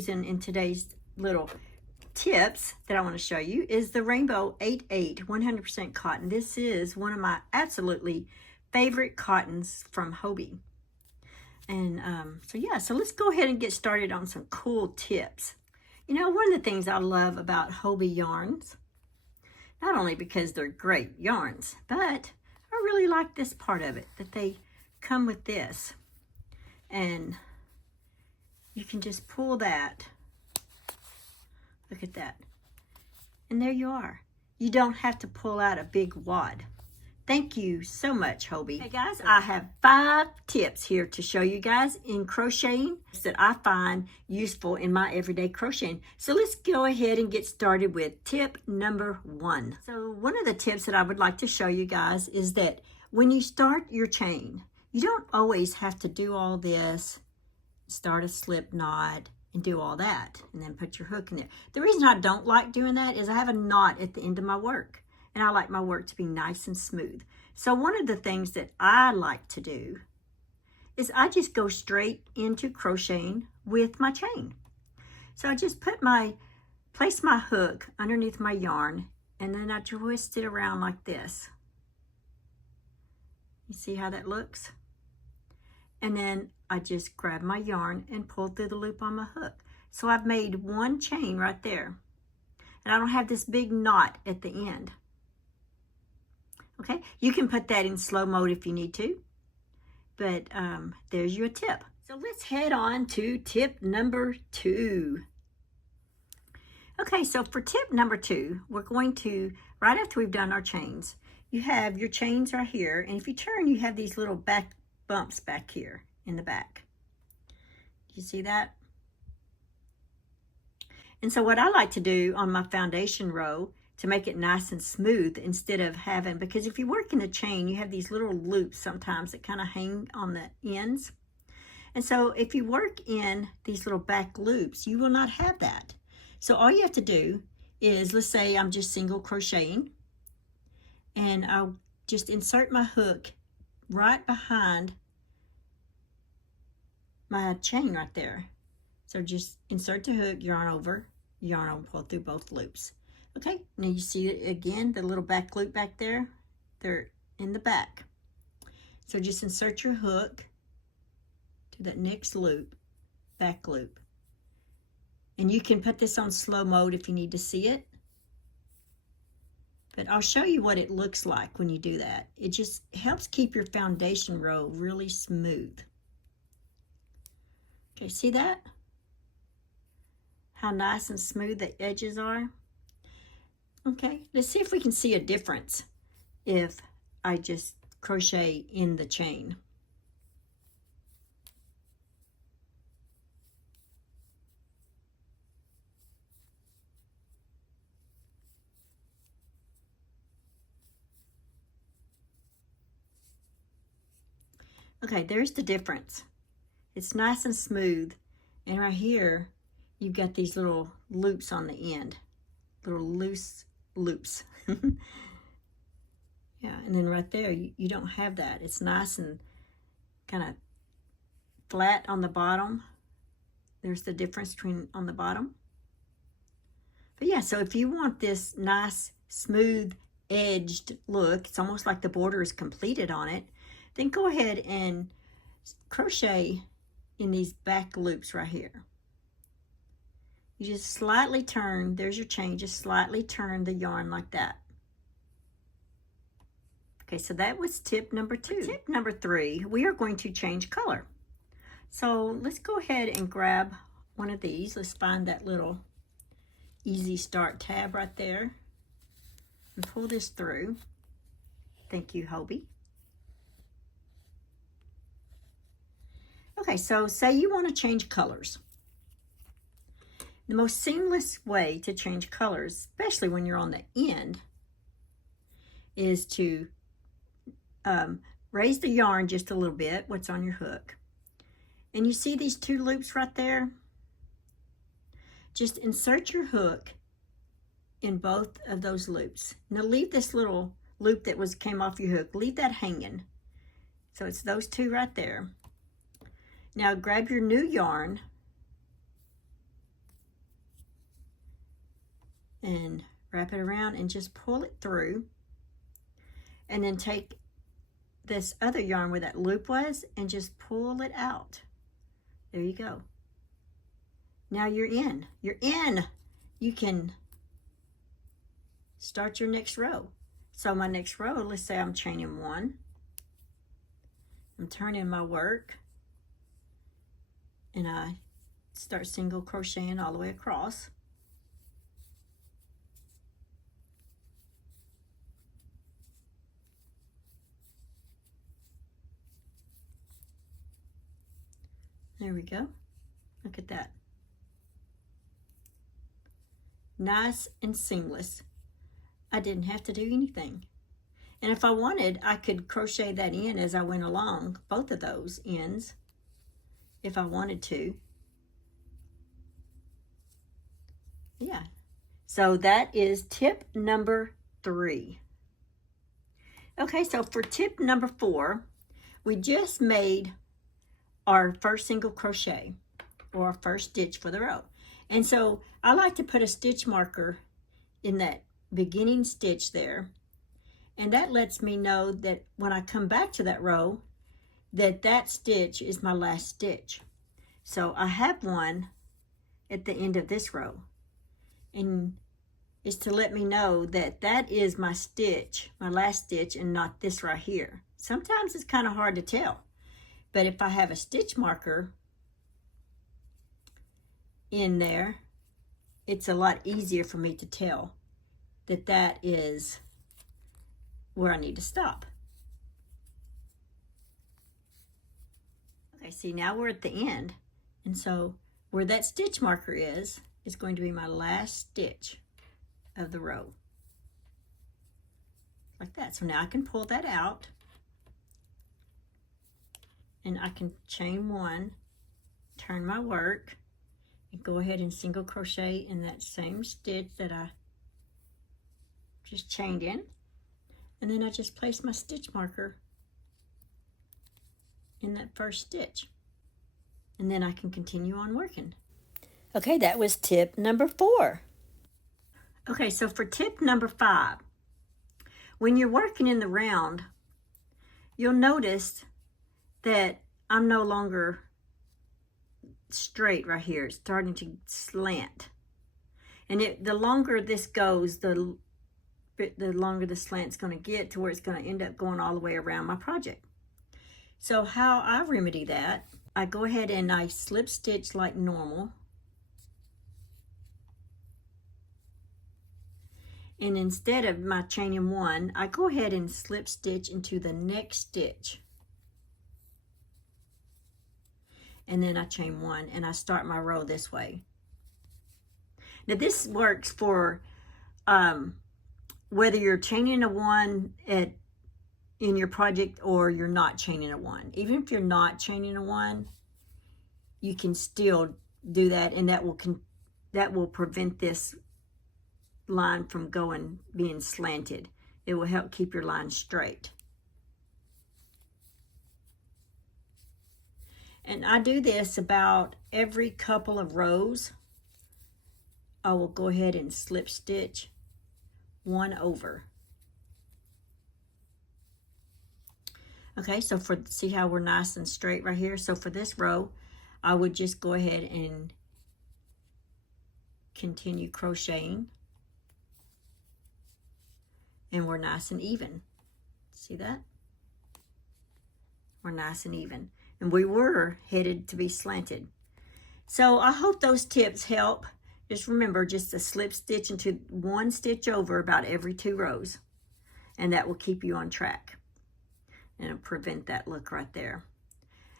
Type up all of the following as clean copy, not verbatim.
using in today's little tips that I want to show you is the Rainbow 88 100% cotton. This is one of my absolutely favorite cottons from Hobbii. And so let's go ahead and get started on some cool tips. You know, one of the things I love about Hobbii yarns, not only because they're great yarns, but I really like this part of it, that they come with this. And you can just pull that. Look at that. And there you are. You don't have to pull out a big wad. Thank you so much, Hobbii. Hey guys, I have 5 tips here to show you guys in crocheting that I find useful in my everyday crocheting. So let's go ahead and get started with tip number 1. So one of the tips that I would like to show you guys is that when you start your chain, you don't always have to do all this, start a slip knot, and do all that, and then put your hook in there. The reason I don't like doing that is I have a knot at the end of my work, and I like my work to be nice and smooth. So one of the things that I like to do is I just go straight into crocheting with my chain. So I just place my hook underneath my yarn, and then I twist it around like this. You see how that looks? And then I just grab my yarn and pull through the loop on my hook. So I've made one chain right there. And I don't have this big knot at the end. Okay, you can put that in slow mode if you need to. But there's your tip. So let's head on to tip number 2. Okay, so for tip number 2, we're going to, right after we've done our chains, you have your chains right here. And if you turn, you have these little back bumps back here in the back. You see that? And so what I like to do on my foundation row to make it nice and smooth, instead of having, because if you work in the chain, you have these little loops sometimes that kind of hang on the ends. And so if you work in these little back loops, you will not have that. So all you have to do is, let's say I'm just single crocheting, and I'll just insert my hook right behind my chain right there. So just insert the hook, yarn over, pull through both loops. Okay, now you see it again, the little back loop back there, they're in the back. So just insert your hook to that next loop, back loop. And you can put this on slow mode if you need to see it. But I'll show you what it looks like when you do that. It just helps keep your foundation row really smooth. Okay, see that? How nice and smooth the edges are? Okay, let's see if we can see a difference if I just crochet in the chain. Okay, there's the difference. It's nice and smooth. And right here, you've got these little loops on the end. Little loose loops. Yeah, and then right there, you don't have that. It's nice and kind of flat on the bottom. There's the difference between on the bottom. But yeah, so if you want this nice, smooth, edged look, it's almost like the border is completed on it, then go ahead and crochet in these back loops right here. You just slightly turn, there's your chain, just slightly turn the yarn like that. Okay, so that was tip number 2. Tip number 3, we are going to change color. So let's go ahead and grab one of these. Let's find that little easy start tab right there and pull this through. Thank you, Hobbii. Okay, so say you want to change colors. The most seamless way to change colors, especially when you're on the end, is to raise the yarn just a little bit, what's on your hook. And you see these 2 loops right there? Just insert your hook in both of those loops. Now leave this little loop that came off your hook, leave that hanging. So it's those 2 right there. Now grab your new yarn and wrap it around and just pull it through. And then take this other yarn where that loop was and just pull it out. There you go. Now you're in. You're in. You can start your next row. So my next row, let's say I'm chaining 1. I'm turning my work, and I start single crocheting all the way across. There we go. Look at that. Nice and seamless. I didn't have to do anything. And if I wanted, I could crochet that in as I went along, both of those ends, if I wanted to. Yeah. So that is tip number 3. Okay, so for tip number 4, we just made our first single crochet, or our first stitch for the row. And so I like to put a stitch marker in that beginning stitch there, and that lets me know that when I come back to that row, that stitch is my last stitch. So I have one at the end of this row, and it's to let me know that that is my stitch, my last stitch, and not this right here. Sometimes it's kind of hard to tell, but if I have a stitch marker in there, it's a lot easier for me to tell that that is where I need to stop. Okay, see, now we're at the end, and so where that stitch marker is going to be my last stitch of the row, like that. So now I can pull that out, and I can chain 1, turn my work, and go ahead and single crochet in that same stitch that I just chained in, and then I just place my stitch marker in that first stitch, and then I can continue on working. Okay, that was tip number 4. Okay, so for tip number 5, when you're working in the round, you'll notice that I'm no longer straight right here. It's starting to slant, and the longer this goes, the longer the slant's going to get, to where it's going to end up going all the way around my project. So how I remedy that, I go ahead and I slip stitch like normal, and instead of my chaining 1, I go ahead and slip stitch into the next stitch, and then I chain 1, and I start my row this way. Now this works for whether you're chaining a 1 in your project or you're not chaining a 1. Even if you're not chaining a 1, you can still do that, and that will prevent this line from being slanted. It will help keep your line straight. And I do this about every couple of rows. I will go ahead and slip stitch 1 over. Okay, so see how we're nice and straight right here? So for this row, I would just go ahead and continue crocheting, and we're nice and even. See that? We're nice and even. And we were headed to be slanted. So I hope those tips help. Just remember, just to slip stitch into 1 stitch over about every 2 rows, and that will keep you on track and prevent that look right there.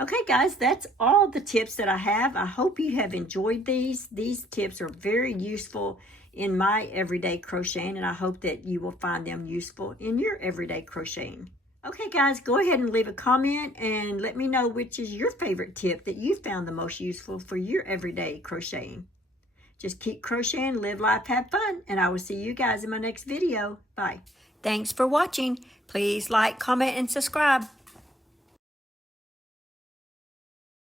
Okay guys, that's all the tips that I have. I hope you have enjoyed these. These tips are very useful in my everyday crocheting, and I hope that you will find them useful in your everyday crocheting. Okay guys, go ahead and leave a comment and let me know which is your favorite tip that you found the most useful for your everyday crocheting. Just keep crocheting, live life, have fun, and I will see you guys in my next video. Bye. Thanks for watching. Please like, comment, and subscribe.